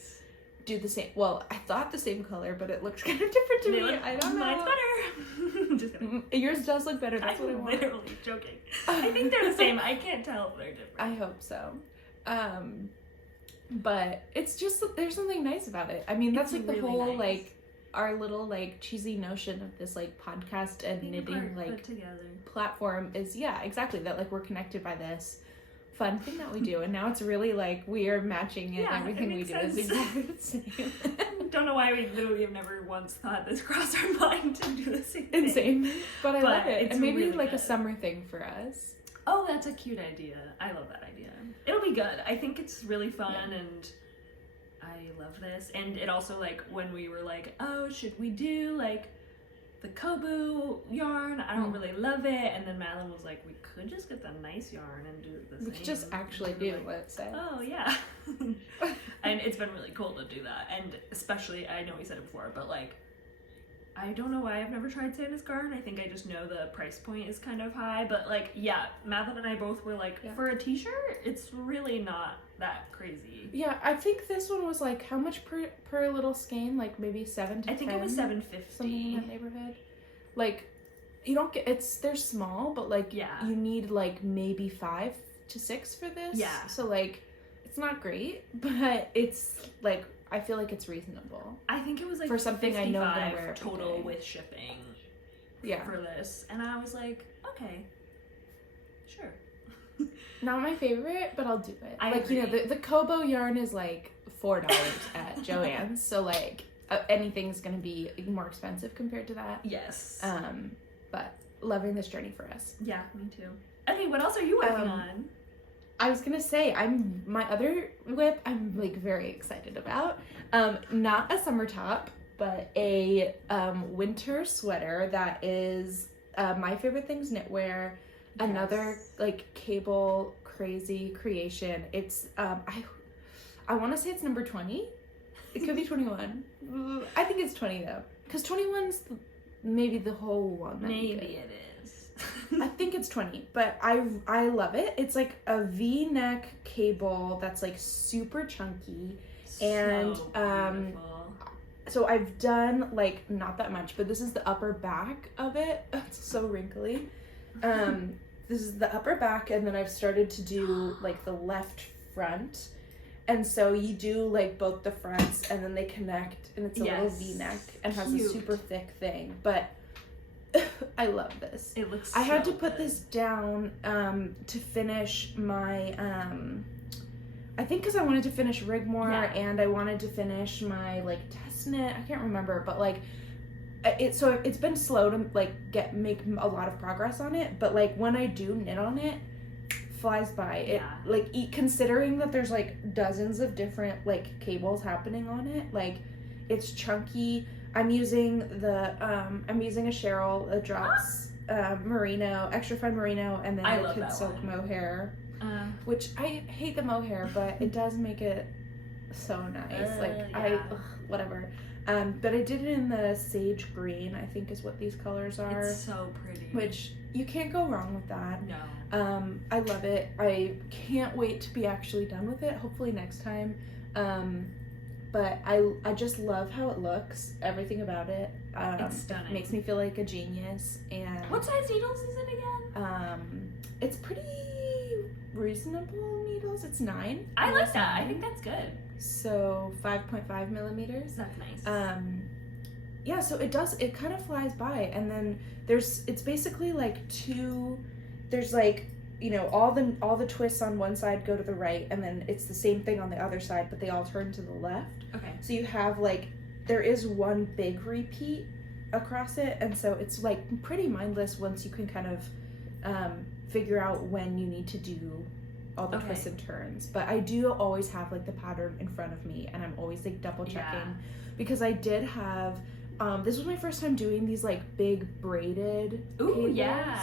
do the same. Well, I thought the same color, but it looks kind of different to me. I don't know. Mine's better. Just kidding. Yours does look better. That's what I want. I'm literally joking. I think they're the same. I can't tell if they're different. I hope so. But it's just, there's something nice about it. I mean, that's like the really whole, like, our little, like, cheesy notion of this, like, podcast and knitting, like, platform is, yeah, exactly, that, like, we're connected by this fun thing that we do. And now it's really, like, we are matching it, and everything we do is exactly the same. Don't know why we literally have never once thought this crossed our mind to do the same thing. Insane. But I love it. And maybe, really like, a summer thing for us. Oh, that's a cute idea. I love that idea. It'll be good. I think it's really fun, and I love this. And it also, like, when we were like, oh, should we do, like, the Kobu yarn? I don't really love it. And then Madeline was like, we could just get the nice yarn and do the same. We could just actually do what it said. Oh, yeah. And it's been really cool to do that. And especially, I know we said it before, but, like, I don't know why I've never tried Santa's Garden. I think I just know the price point is kind of high. But, like, yeah, Madeline and I both were like, for a t-shirt, it's really not that crazy. Yeah, I think this one was, like, how much per little skein? Like, maybe 7 to 10? I think it was $7.50. Something in that neighborhood. Like, you don't get, they're small, but, like, you need, like, maybe 5 to 6 for this. Yeah. So, like, it's not great, but it's, like, I feel like it's reasonable. I think it was like for something I know I'm gonna wear total with shipping. For this, and I was like, okay, sure. Not my favorite, but I'll do it. I like agree. You know, the Kobo yarn is like $4 at Joann's, so like anything's gonna be more expensive compared to that. Yes. But loving this journey for us. Yeah, me too. Okay, what else are you working on? I was gonna say, my other whip I'm like very excited about. Not a summer top, but a winter sweater that is My Favorite Things Knitwear, another like cable crazy creation. It's I want to say it's number 20. It could be 21. I think it's 20 though, because 21's maybe the whole one. Maybe it is. I think it's 20, but I love it. It's like a V-neck cable that's like super chunky, and so I've done like not that much, but this is the upper back of it. It's so wrinkly. This is the upper back, and then I've started to do like the left front. And so you do like both the fronts, and then they connect, and it's a little V-neck and has a super thick thing. But I love this. It looks. I had to put this down to finish my. I think because I wanted to finish Rigmore, and I wanted to finish my like test knit. I can't remember, but like it's been slow to like make a lot of progress on it. But like when I do knit on it, flies by. It like considering that there's like dozens of different like cables happening on it, like it's chunky. I'm using a Cheryl Drops merino, extra fine merino, and then the Kid Silk mohair, which I hate the mohair, but it does make it so nice. Whatever. But I did it in the sage green, I think is what these colors are. It's so pretty. Which you can't go wrong with that. No. I love it. I can't wait to be actually done with it. Hopefully next time. But I just love how it looks. Everything about it. It's stunning. It makes me feel like a genius. And what size needles is it again? It's pretty reasonable needles. It's 9. I like that. I think that's good. So 5.5 millimeters. That's nice. Yeah, so it kind of flies by, and then it's basically like there's like, you know, all the twists on one side go to the right, and then it's the same thing on the other side, but they all turn to the left. Okay. So you have like, there is one big repeat across it, and so it's like pretty mindless once you can kind of figure out when you need to do all the twists and turns. But I do always have like the pattern in front of me, and I'm always like double checking because I did have this was my first time doing these like big braided cables,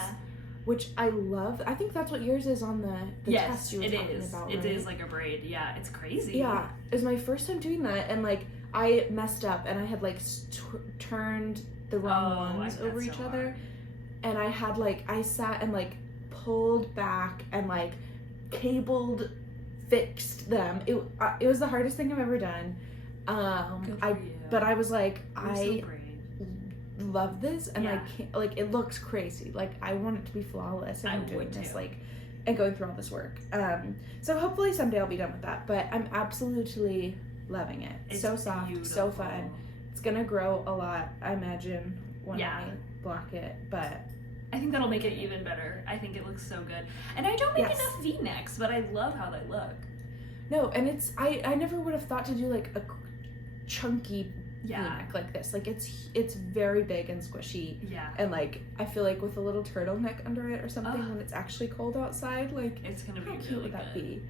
which I love. I think that's what yours is on the test you were talking about. It is like a braid. Yeah, it's crazy. Yeah, it was my first time doing that, and like I messed up, and I had like turned the wrong ones over each other, and I had like I sat and like pulled back and like fixed them. It was the hardest thing I've ever done. But I was like, I love this, and I can't, like, it looks crazy. Like, I want it to be flawless, and I'm doing this, like, and going through all this work. So hopefully someday I'll be done with that, but I'm absolutely loving it. It's so soft, beautiful. So fun. It's gonna grow a lot, I imagine, when I block it, but I think that'll make it even better. I think it looks so good. And I don't make enough V-necks, but I love how they look. No, and it's, I never would have thought to do like a chunky V-neck like this. Like it's very big and squishy. Yeah. And like, I feel like with a little turtleneck under it or something when it's actually cold outside, like it's gonna be how cute really would that be?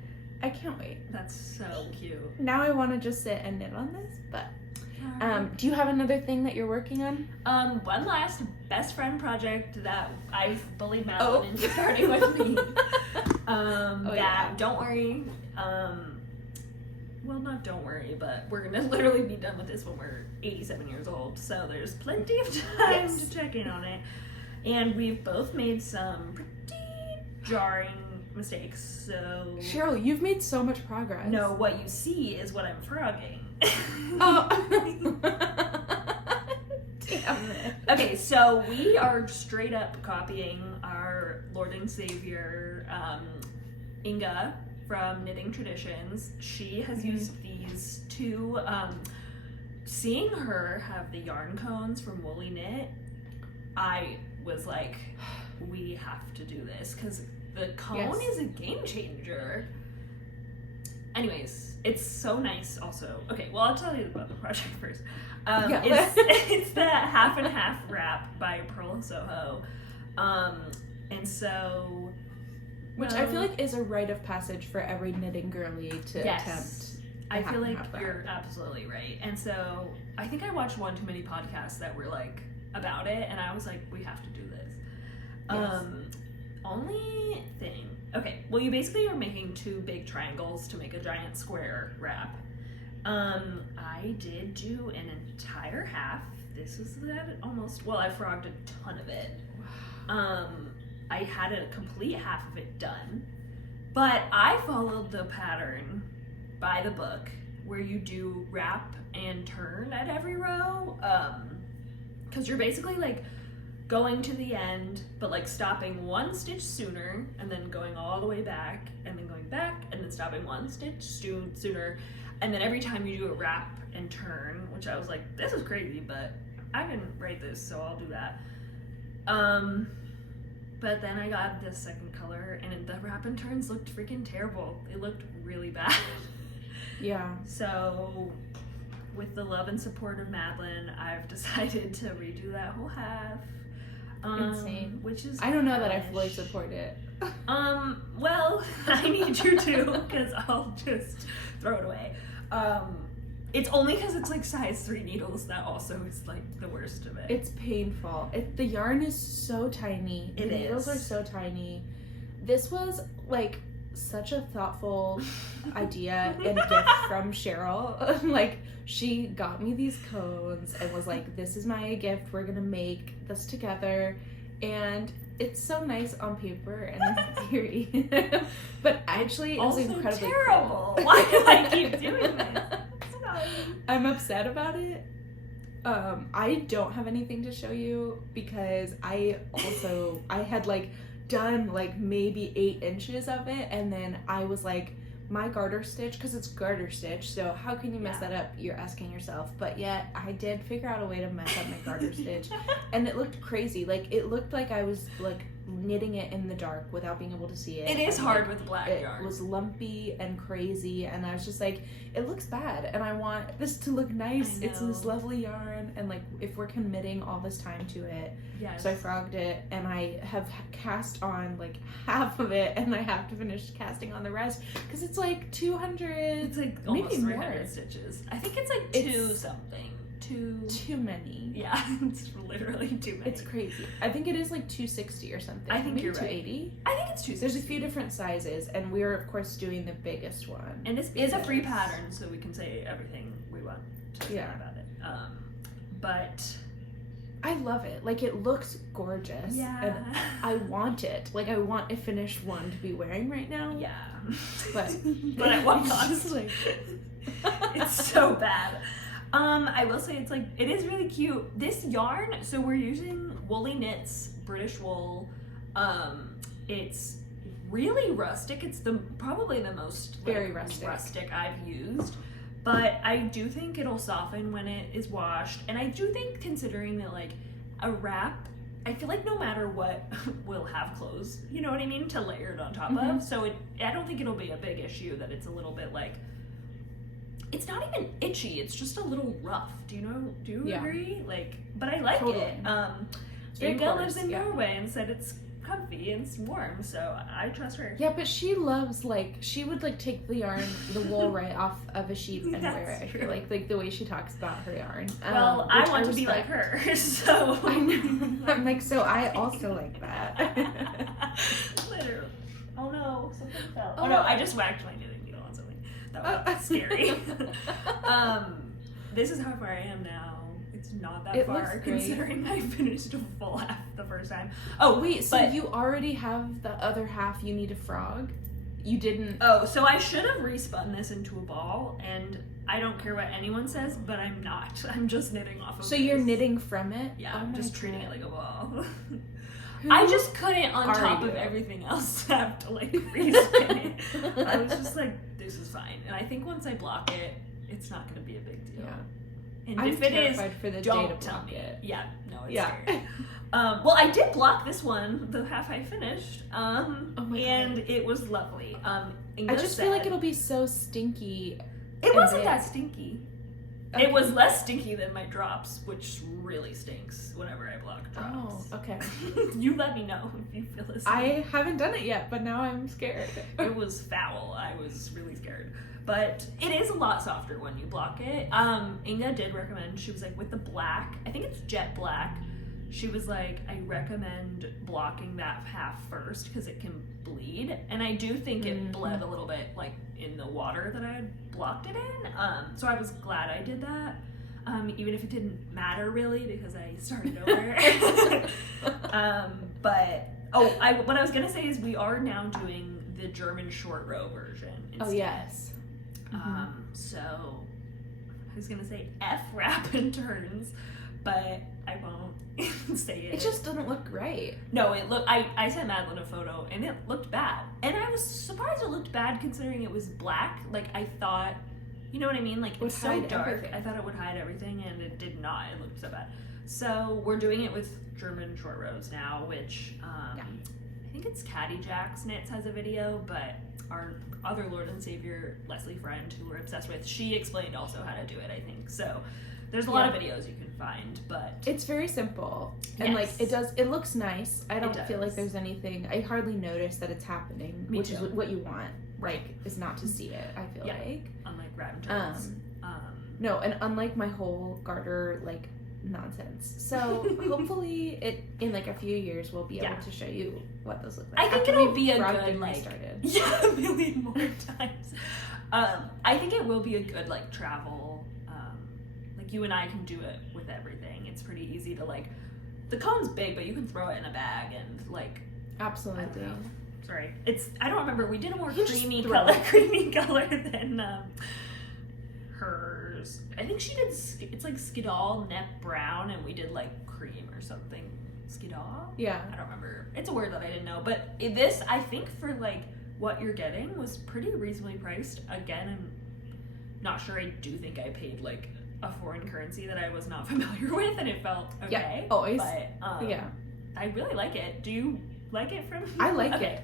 I can't wait. That's so cute. Now I want to just sit and knit on this, but do you have another thing that you're working on? One last best friend project that I've bullied Madeline into starting with me. Don't worry. Well, not don't worry, but we're gonna literally be done with this when we're 87 years old, so there's plenty of time to check in on it. And we've both made some pretty jarring mistakes, so... Cheryl, you've made so much progress. No, what you see is what I'm frogging. Damn it. Okay, so we are straight up copying our Lord and Savior, Inga, from Knitting Traditions. She has used these two. Seeing her have the yarn cones from Woolly Knit, I was like, we have to do this, because the cone is a game changer. Anyways, it's so nice also. Okay, well, I'll tell you about the project first. It's the Half and Half wrap by Pearl Soho. And so... Which I feel like is a rite of passage for every knitting girly to attempt. I feel like you're absolutely right. And so I think I watched one too many podcasts that were like about it, and I was like, we have to do this. Yes. Only thing. Okay, well, you basically are making 2 big triangles to make a giant square wrap. I did do an entire half. This was that almost, well, I frogged a ton of it. I had a complete half of it done, but I followed the pattern by the book where you do wrap and turn at every row, because you're basically like going to the end, but like stopping 1 stitch sooner and then going all the way back and then going back and then stopping 1 stitch sooner, and then every time you do a wrap and turn, which I was like, this is crazy, but I didn't write this, so I'll do that. But then I got this second color, and the wrap and turns looked freaking terrible. It looked really bad. Yeah. So, with the love and support of Madeline, I've decided to redo that whole half. Insane. Which is I don't know that I hellish. fully support it. Well, I need you to, because I'll just throw it away. It's only because it's like size 3 needles that also is like the worst of it. It's painful. The yarn is so tiny. The needles are so tiny. This was like such a thoughtful idea and gift from Cheryl. Like, she got me these cones and was like, this is my gift, we're gonna make this together. And it's so nice on paper and in theory. But actually, it was also incredibly terrible. cool. Why do I keep doing this? I'm upset about it. I don't have anything to show you because I had like done like maybe 8 inches of it, and then I was like, my garter stitch, because it's garter stitch, so how can you mess that up? You're asking yourself. But yet I did figure out a way to mess up my garter stitch, and it looked crazy. Like, it looked like I was like knitting it in the dark without being able to see it. It is and, hard like, with black yarn. It was lumpy and crazy, and I was just like, it looks bad, and I want this to look nice. It's this lovely yarn, and like, if we're committing all this time to it. Yes. So I frogged it, and I have cast on like half of it, and I have to finish casting on the rest because it's like 200. It's like almost maybe 300 more stitches. I think it's like 2 something. Too many. Yeah, it's literally too many. It's crazy. I think it is like 260 or something. I think maybe you're right. 280. I think it's 260. There's a few different sizes, and we're of course doing the biggest one. And this is a free pattern, so we can say everything we want to say Yeah. about it. But I love it. Like, it looks gorgeous. yeah, And I want it. Like, I want a finished one to be wearing right now. yeah. But at what it's cost? just like It's so bad. I will say it is really cute. This yarn, so we're using Woolly Knits British wool. It's really rustic. It's probably the most Very rustic I've used. But I do think it'll soften when it is washed. And I do think, considering that like a wrap, I feel like no matter what, we'll have clothes, you know what I mean, to layer it on top of. So I don't think it'll be a big issue that it's a little bit like, it's not even itchy, it's just a little rough. Do you agree? Like, but I like it. Inga lives in Norway and said it's comfy and it's warm, so I trust her. Yeah, but she loves, like, she would like take the yarn, the wool right off of a sheet and wear it. I feel like the way she talks about her yarn. Well, I want to be like her, so I know. I'm like, so I also like that. Literally. Oh no, something fell. Oh no, I just whacked my knitting needle on something. That was scary. This is how far I am now. It's not that far, considering I finished a full half the first time. Oh, wait, so you already have the other half you need to frog? You didn't... Oh, so I should have respun this into a ball, and I don't care what anyone says, but I'm not. I'm just knitting off of it. So you're knitting from it? Yeah, I'm just treating it like a ball. I just couldn't, on top of everything else, have to like respin it. I was just like, this is fine. And I think once I block it, it's not going to be a big deal. Yeah. And I'm if it is, for the don't day to tell block me. it. Yeah, no, it's scary. Well, I did block this one, the half I finished, and it was lovely. Inga I just feel like it'll be so stinky. It wasn't that stinky. Okay. It was less stinky than my drops, which really stinks whenever I block drops. Oh, okay. You let me know if you feel this. I haven't done it yet, but now I'm scared. It was foul. I was really scared. But it is a lot softer when you block it. Inga did recommend, she was like, with the black, I think it's jet black, she was like, I recommend blocking that half first because it can bleed. And I do think it bled a little bit like in the water that I had blocked it in. So I was glad I did that. Even if it didn't matter really because I started over. What I was gonna say is we are now doing the German short row version instead. Oh yes. So I was gonna say F wrap and turns, but I won't say it. It just doesn't look right. No, I sent Madeline a photo and it looked bad. And I was surprised it looked bad considering it was black. Like I thought, you know what I mean? Like it's so dark. Everything. I thought it would hide everything and it did not. It looked so bad. So we're doing it with German short rows now, which I think it's Caddy Jacks Knits has a video, but our other Lord and Savior, Leslie Friend, who we're obsessed with, she explained also how to do it, I think. So there's a lot of videos you can find, but it's very simple. And like it looks nice. I don't feel like there's anything, I hardly notice that it's happening, which is what you want, like, is not to see it, I feel like. Unlike Wrap and Turns. No, and unlike my whole garter, like, nonsense. So hopefully in like a few years we'll be able to show you what those look like. I think it'll be a good started. A million more times. I think it will be a good like travel. Like you and I can do it with everything. It's pretty easy to like. The cone's big, but you can throw it in a bag and like. Absolutely. Sorry, I don't remember. We did a more creamy color than hers. I think she did. It's like Skidal Nep Brown, and we did like cream or something. Skidal? Yeah. I don't remember. It's a word that I didn't know. But this, I think, for like what you're getting, was pretty reasonably priced. Again, I'm not sure. I do think I paid like a foreign currency that I was not familiar with, and it felt okay. Yeah, always. But I really like it. Do you like it from? I like it.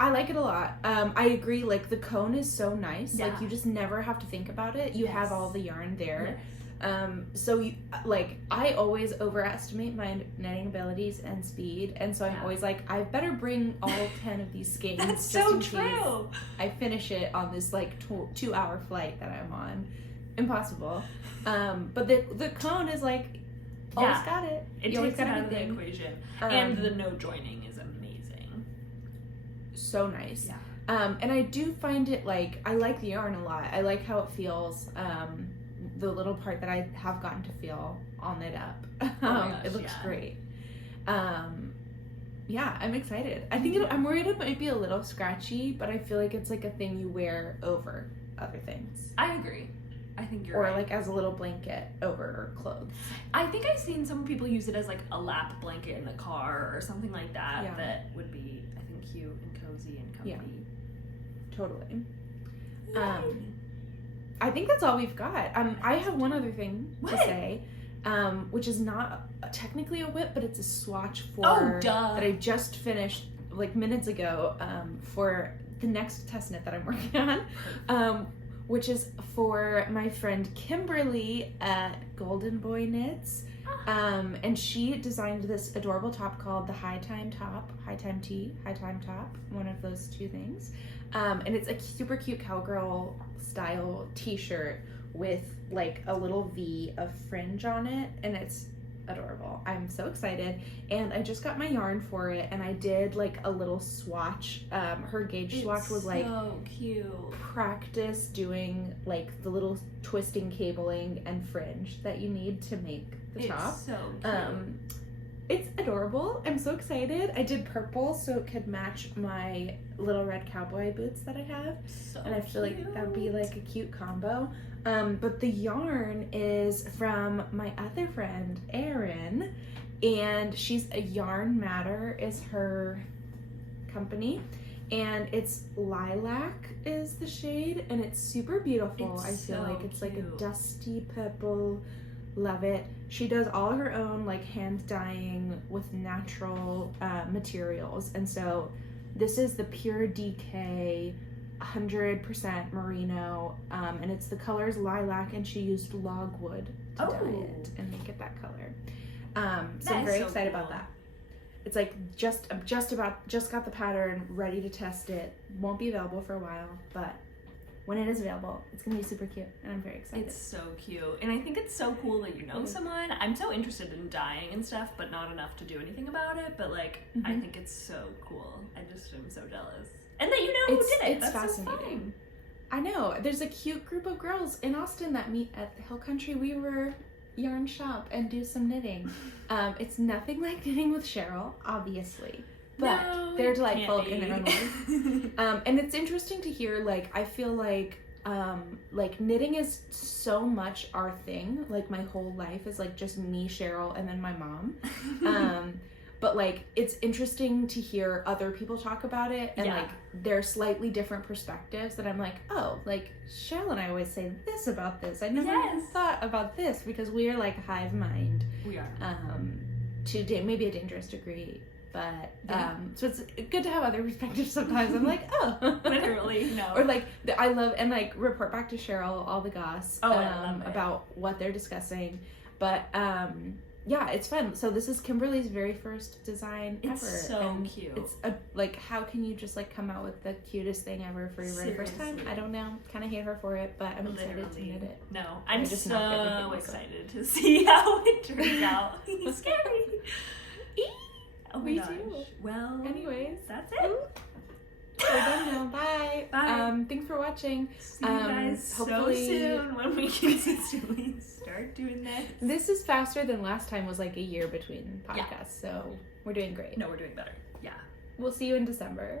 I like it a lot. I agree, like the cone is so nice. Yeah. Like you just never have to think about it. You have all the yarn there. Yes. So you like I always overestimate my knitting abilities and speed, and so I'm always like, I better bring all 10 of these skeins. That's just so in true. Case I finish it on this like 2-hour flight that I'm on. Impossible. But the cone is like always got it. It you takes it out of the equation. And the no joining is amazing. So nice. Yeah. And I do find it like, I like the yarn a lot. I like how it feels. The little part that I have gotten to feel all knit up. It looks great. Yeah, I'm excited. I think I'm worried it might be a little scratchy, but I feel like it's like a thing you wear over other things. I agree. I think you're right. Or like as a little blanket over clothes. I think I've seen some people use it as like a lap blanket in the car or something like that. Yeah. That would be, I think, cute and cozy and comfy. Yeah, totally. I think that's all we've got. I have one other thing to say, which is not technically a whip, but it's a swatch that I just finished like minutes ago for the next test knit that I'm working on, which is for my friend Kimberly at Golden Boy Knits. And she designed this adorable top called the High Time Top, High Time Tee, High Time Top, one of those two things. And it's a super cute cowgirl style t-shirt with like a little V of fringe on it, and it's adorable. I'm so excited, and I just got my yarn for it, and I did like a little swatch. Her gauge swatch was like so cute. Practice doing like the little twisting cabling and fringe that you need to make the top. It's so cute. It's adorable. I'm so excited. I did purple so it could match my little red cowboy boots that I have. So and I feel like that would be like a cute combo. But the yarn is from my other friend, Erin, and she's a Yarn Matter is her company. And it's lilac is the shade, and it's super beautiful. I feel like it's like a dusty purple. Love it. She does all her own like hand dyeing with natural materials, and so this is the Pure DK 100% merino, and it's the colors lilac, and she used logwood to dye it and make it that color. So I'm very excited about that. It's like just got the pattern ready to test it. Won't be available for a while, but when it is available. It's gonna be super cute, and I'm very excited. It's so cute, and I think it's so cool that you know someone. I'm so interested in dyeing and stuff, but not enough to do anything about it. But like, I think it's so cool. I just am so jealous, and that you know who did it. It's That's fascinating. So fun. I know. There's a cute group of girls in Austin that meet at the Hill Country Weaver yarn shop and do some knitting. It's nothing like knitting with Cheryl, obviously. But they're delightful in their own ways. And it's interesting to hear, like, I feel like knitting is so much our thing. Like, my whole life is, like, just me, Cheryl, and then my mom. But, like, it's interesting to hear other people talk about it, and, like, their slightly different perspectives that I'm like, oh, like, Cheryl and I always say this about this. I never even thought about this, because we are, like, a hive mind. We are. To maybe a dangerous degree. But, so it's good to have other perspectives sometimes. I'm like, oh. Literally, no. Or, like, I love, and, like, report back to Cheryl all the goss I love it. about what they're discussing. But, yeah, it's fun. So this is Kimberly's very first design ever. It's so cute. It's, like, how can you just, like, come out with the cutest thing ever for your very first time? I don't know. Kind of hate her for it, but I'm excited to knit it. No, I'm just so excited to see how it turns out. It's scary. Oh my gosh. Do. Well, anyways, that's it. We're done now. Bye. Bye. Thanks for watching. See you guys hopefully so soon when we consistently start doing this. This is faster than last time was like a year between podcasts, so we're doing great. No, we're doing better. Yeah. We'll see you in December.